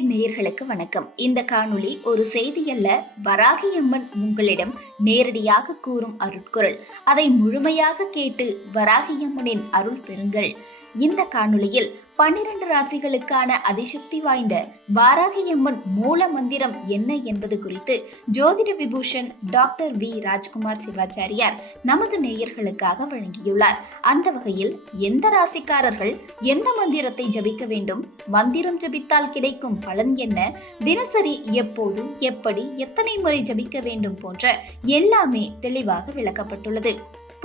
நேயர்களுக்கு வணக்கம். இந்த காணொளி ஒரு செய்தியல்ல வராகியம்மன் உங்களிடம் நேரடியாக கூறும் அருட்குரல். அதை முழுமையாக கேட்டு வராகியம்மனின் அருள் பெறுங்கள். இந்த காணொளியில் பன்னிரண்டு ராசிகளுக்கான அதிசக்தி வாய்ந்த வாராகியம்மன் மூல மந்திரம் என்ன என்பது குறித்து ஜோதிட விபூஷன் டாக்டர் வி. ராஜ்குமார் சிவாச்சாரியார் நமது நேயர்களுக்காக வழங்கியுள்ளார். அந்த வகையில் எந்த ராசிக்காரர்கள் எந்த மந்திரத்தை ஜபிக்க வேண்டும் மந்திரம் ஜபித்தால் கிடைக்கும் பலன் என்ன தினசரி எப்போது எப்படி எத்தனை முறை ஜபிக்க வேண்டும் போன்ற எல்லாமே தெளிவாக விளக்கப்பட்டுள்ளது.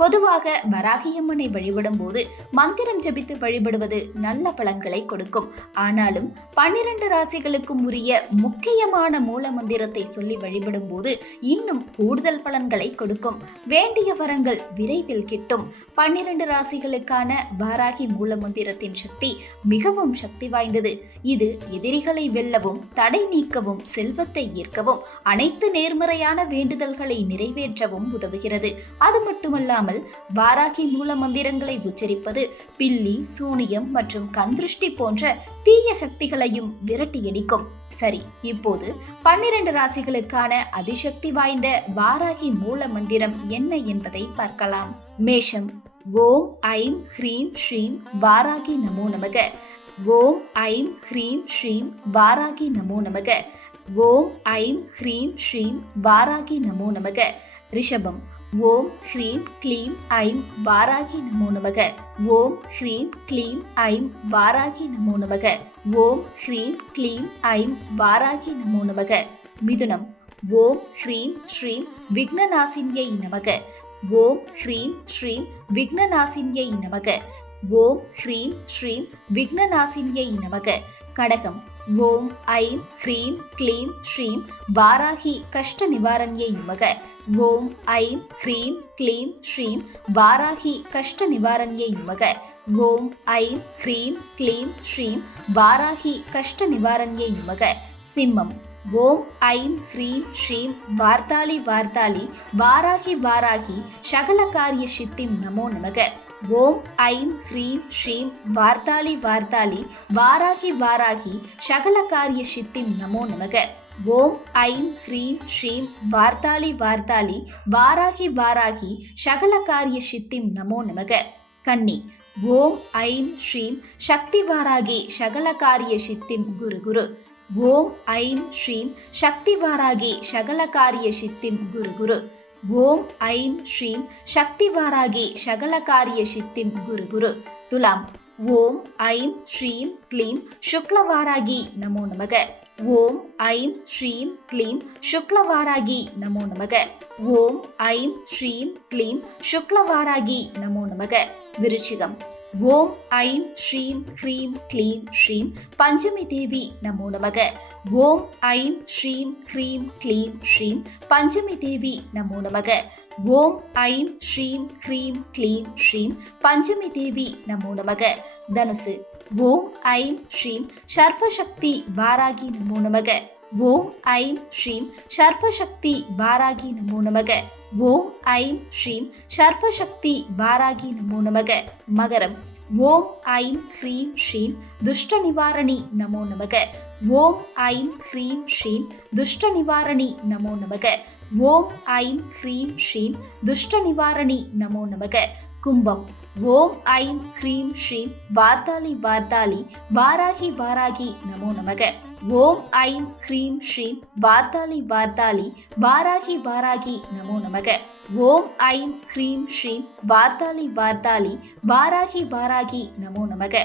பொதுவாக வராகியம்மனை வழிபடும் போது மந்திரம் ஜபித்து வழிபடுவது நல்ல பலன்களை கொடுக்கும். ஆனாலும் பன்னிரண்டு ராசிகளுக்கும் உரிய முக்கியமான மூல மந்திரத்தை சொல்லி வழிபடும் போது இன்னும் கூடுதல் பலன்களை கொடுக்கும். வேண்டிய வரங்கள் விரைவில் கிட்டும். பன்னிரண்டு ராசிகளுக்கான வாராகி மூல மந்திரத்தின் சக்தி மிகவும் சக்தி வாய்ந்தது. இது எதிரிகளை வெல்லவும் தடை நீக்கவும் செல்வத்தை ஈர்க்கவும் அனைத்து நேர்மறையான வேண்டுதல்களை நிறைவேற்றவும் உதவுகிறது. அது மட்டுமல்லாமல் இல்லாமல் வாராகி மூல மந்திரங்களை உச்சரிப்பது பில்லி சூனியம் மற்றும் கந்திருஷ்டி போன்ற தீய சக்திகளையும் விரட்டியடிக்கும் சரி இப்போது பன்னிரண்டு ராசிகளுக்கான அதிசக்தி வாய்ந்த வாராகி மூல மந்திரம் என்ன என்பதை பார்க்கலாம். மேஷம் ஓம் ஐம் ஹ்ரீம் ஸ்ரீம் வாராகி நமோ நமக. ஓம் ஐம் ஹ்ரீம் ஸ்ரீம் வாராகி நமோ நமக. ஓம் ஐம் ஹ்ரீம் ஸ்ரீம் வாராகி நமோ நமக. ரிஷபம் ஓம் ஹ்ரீம் க்ளீம் ஐம் வாராகி நமோ நமக. ஓம் ஹ்ரீம் க்ளீம் ஐம் வாராகி நமோ நமக. ஓம் ஹ்ரீம் க்ளீம் ஐம் வாராகி நமோ நமக. மிதுனம். ஓம் ஹ்ரீம் ஸ்ரீம் விக்னநாசின்யை நமக. ஓம் ஹ்ரீம் ஸ்ரீம் விக்னநாசின்யை நமக. ஓம் ஹ்ரீம் ஸ்ரீம் விக்னநாசின்யை நமக. கடகம். ஓம் ஐம் ஹ்ரீம் க்ளீம் ஸ்ரீம். வாராகி கஷ்ட நிவாரண்யை நமக ஓம் ஐம் ஹ்ரீம் க்ளீம் ஸ்ரீம். வாராகி கஷ்ட நிவாரண்யை நமக ஓம் ஐம் ஹ்ரீம் க்ளீம் ஸ்ரீம். வாராகி கஷ்ட நிவாரண்யை நமக சிம்மம். ஓம் ஐம் ஹ்ரீம் ஸ்ரீம். வார்த்தாளி வார்த்தாளி வாராகி வாராகி. சகல காரிய சித்திம் நமோ நமக. ஓம் ஐம் ஹ்ரீம் ஸ்ரீம் வார்த்தாளி வார்த்தாளி வாராகி வாராகி சகல காரிய சித்திம் நமோ நமக. ஓம் ஐம் ஹ்ரீம் ஸ்ரீம் வார்த்தாளி வார்த்தாளி வாராகி வாராகி சகல காரிய சித்திம் நமோ நமக. கன்னி. ஓம் ஐம் ஸ்ரீம் சக்தி வாராகி சகல காரிய சித்திம் குரு குரு. ஓம் ஐம் ஸ்ரீம் சக்தி வாராகி சகல காரிய சித்திம் குரு குரு. ஓம் ஐம் ஸ்ரீம் சக்தி வாராகி சகல சித்திம் குரு குரு. துலாம் ஓம் ஐம் ஸ்ரீம் க்ளீம் சுக்லவாராகி நமோ நமக. ஓம் ஐம் ஸ்ரீம் க்ளீம் சுக்லவாராகி நமோ நமக. ஓம் ஐம் ஸ்ரீம் க்ளீம் சுக்லவாராகி நமோ நமக. விருச்சிகம் ஓம் ஐம் ஸ்ரீம் ஹ்ரீம் க்ளீம் ஸ்ரீம் பஞ்சமி தேவி நமோ நமக. ஓம் ஐம் ஸ்ரீம் ஹ்ரீம் க்ளீம் ஸ்ரீம் பஞ்சமி தேவி நமோ நமக. ஓம் ஐம் ஸ்ரீம் ஹ்ரீம் க்ளீம் ஸ்ரீம் பஞ்சமி தேவி நமோ நமக. தனுசு. ஓம் ஐம் ஸ்ரீம் சர்வசக்தி வாராகி நமோ நமக. ஓம் ஐம் ஸ்ரீம் சர்வசக்தி வாராகி நமோ நமக. ஓம் ஐம் ஸ்ரீம் சர்வசக்தி வாராகி நமோ நமக. மகரம். ஓம் ஐம் ஹ்ரீம் ஸ்ரீம் துஷ்ட நிவாரணி நமோ நமக. ஓம் ஐம் ஹ்ரீம் ஸ்ரீம் துஷ்ட நிவாரணி நமோ நமக. ஓம் ஐம் ஹ்ரீம் ஸ்ரீம் துஷ்ட நிவாரணி நமோ நமக. கும்பம். ஓம் ஐம் ஹ்ரீம் ஸ்ரீம் வார்த்தாளி வார்த்தாளி வாராகி வாராகி நமோ நமக. ஓம் ஐம் ஹ்ரீம் ஸ்ரீம் வார்த்தாளி வார்த்தாளி வாராகி வாராகி நமோ நமக. ஓம் ஐம் ஹ்ரீம் ஸ்ரீம் வார்த்தாளி வார்த்தாளி வாராகி வாராகி நமோ நமக.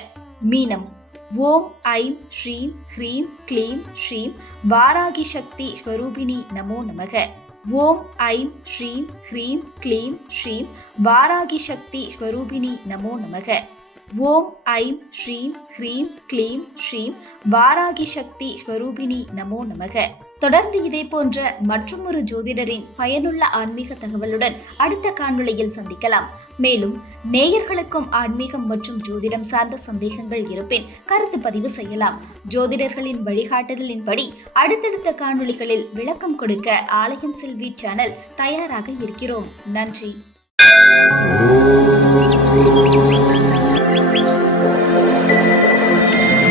மீனம். ஓம் ஐம் ஸ்ரீம் ஹ்ரீம் க்ளீம் ஸ்ரீம் வாராகி சக்தி ஸ்வரூபிணி நமோ நமக. ஓம் ஐம் ஸ்ரீம் ஹ்ரீம் க்ளீம் ஸ்ரீம் வாராகி சக்தி ஸ்வரூபிணி நமோ நமக. ஓம் ஐம் ஸ்ரீம் ஹ்ரீம் க்ளீம் ஸ்ரீம் வாராகி சக்தி ஸ்வரூபிணி நமோ நமக. தொடர்ந்து இதே போன்ற மற்றொரு ஜோதிடரின் பயனுள்ள ஆன்மீக தகவலுடன் அடுத்த காணொளியில் சந்திக்கலாம். மேலும் நேயர்களுக்கும் ஆன்மீகம் மற்றும் ஜோதிடம் சார்ந்த சந்தேகங்கள் இருப்பின் கருத்து பதிவு செய்யலாம் ஜோதிடர்களின் வழிகாட்டுதலின்படி அடுத்தடுத்த காணொளிகளில் விளக்கம் கொடுக்க ஆலயம் செல்வி சேனல் தயாராக இருக்கிறோம் நன்றி Thank you.